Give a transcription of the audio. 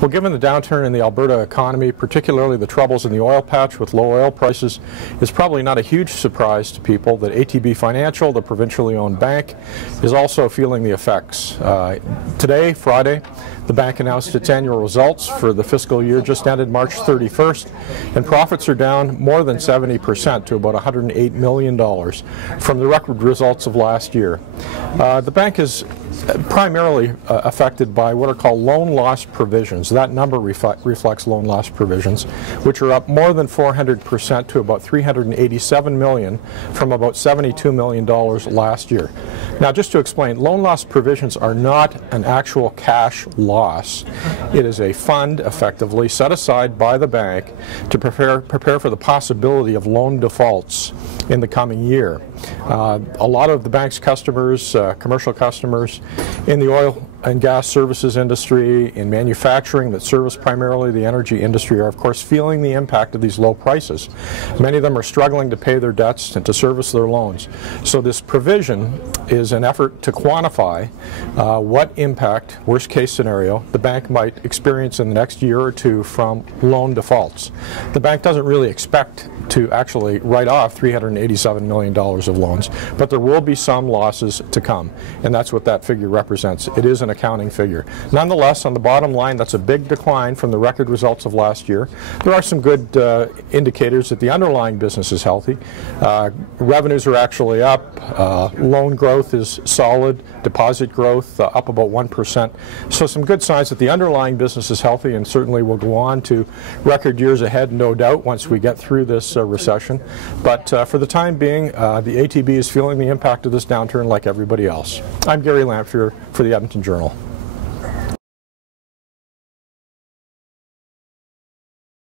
Well, given the downturn in the Alberta economy, particularly the troubles in the oil patch with low oil prices, it's probably not a huge surprise to people that ATB Financial, the provincially owned bank, is also feeling the effects. Today, Friday, the bank announced its annual results for the fiscal year just ended March 31st, and profits are down more than 70% to about $108 million from the record results of last year. The bank is primarily affected by what are called loan loss provisions. That number reflects loan loss provisions, which are up more than 400% to about $387 million from about $72 million last year. Now, just to explain, loan loss provisions are not an actual cash loss. It is a fund effectively set aside by the bank to prepare for the possibility of loan defaults in the coming year. A lot of the bank's customers, commercial customers in the oil and gas services industry, in manufacturing that service primarily the energy industry, are of course feeling the impact of these low prices. Many of them are struggling to pay their debts and to service their loans. So this provision is an effort to quantify what impact, worst case scenario, the bank might experience in the next year or two from loan defaults. The bank doesn't really expect to actually write off $387 million of loans, but there will be some losses to come, and that's what that figure represents. It is an accounting figure. Nonetheless, on the bottom line, that's a big decline from the record results of last year. There are some good indicators that the underlying business is healthy. Revenues are actually up. Loan growth is solid. Deposit growth up about 1%. So some good signs that the underlying business is healthy, and certainly will go on to record years ahead, no doubt, once we get through this recession. But for the time being, the ATB is feeling the impact of this downturn like everybody else. I'm Gary Lamphier for the Edmonton Journal.